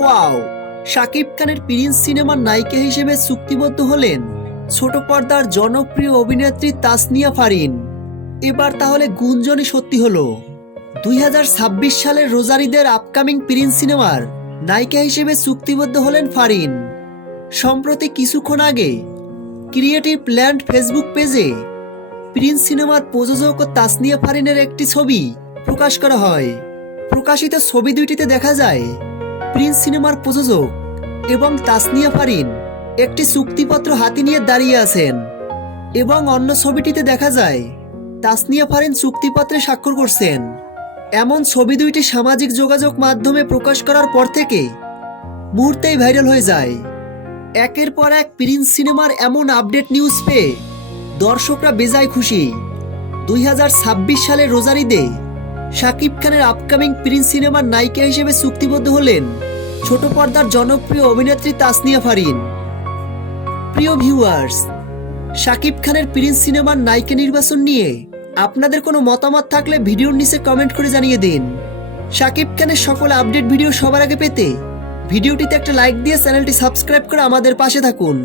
Wow, Shakib খানের Prince সিনেমার নায়িকা হিসেবে চুক্তিবদ্ধ হলেন ছোট পর্দার জনপ্রিয় অভিনেত্রী তাসনিয়া ফারিন। এবার তাহলে গুঞ্জনই সত্যি হলো। 2026 সালের রোজারিদের আপকামিং প্রিন্স সিনেমার নায়িকা হিসেবে চুক্তিবদ্ধ হলেন ফারিন। সম্প্রতি কিছুক্ষণ আগে ক্রিয়েটিভ ল্যান্ড ফেসবুক পেজে প্রিন্স সিনেমার প্রযোজক ও তাসনিয়া ফারিনের একটি ছবি প্রকাশ করা হয়। প্রকাশিত ছবি দুইটিতে দেখা যায় প্রিন্স সিনেমার প্রযোজক এবং তাসনিয়া ফারিন একটি চুক্তিপত্র হাতে নিয়ে দাঁড়িয়ে আছেন এবং অন্য ছবিটিতে দেখা যায় তাসনিয়া ফারিন চুক্তিপত্রে স্বাক্ষর করছেন। এমন ছবি দুইটি সামাজিক যোগাযোগ মাধ্যমে প্রকাশ করার পর থেকে মুহূর্তেই ভাইরাল হয়ে যায়। একের পর এক প্রিন্স সিনেমার এমন আপডেট নিউজ পেয়ে দর্শকরা বেজায় খুশি। 2026 সালের রোজারিদে শাকিব খানের আপকামিং প্রিন্স সিনেমার নায়িকা হিসেবে চুক্তিবদ্ধ হলেন ছোট পর্দার জনপ্রিয় অভিনেত্রী তাসনিয়া ফারিন। প্রিয় ভিউয়ার্স, শাকিব খানের প্রিন্স সিনেমার নায়িকা নির্বাচন নিয়ে আপনাদের কোনো মতামত থাকলে ভিডিওর নিচে কমেন্ট করে জানিয়ে দিন। শাকিব খানের সকল আপডেট ভিডিও সবার আগে পেতে ভিডিওটিতে একটা লাইক দিয়ে চ্যানেলটি সাবস্ক্রাইব করে আমাদের পাশে থাকুন।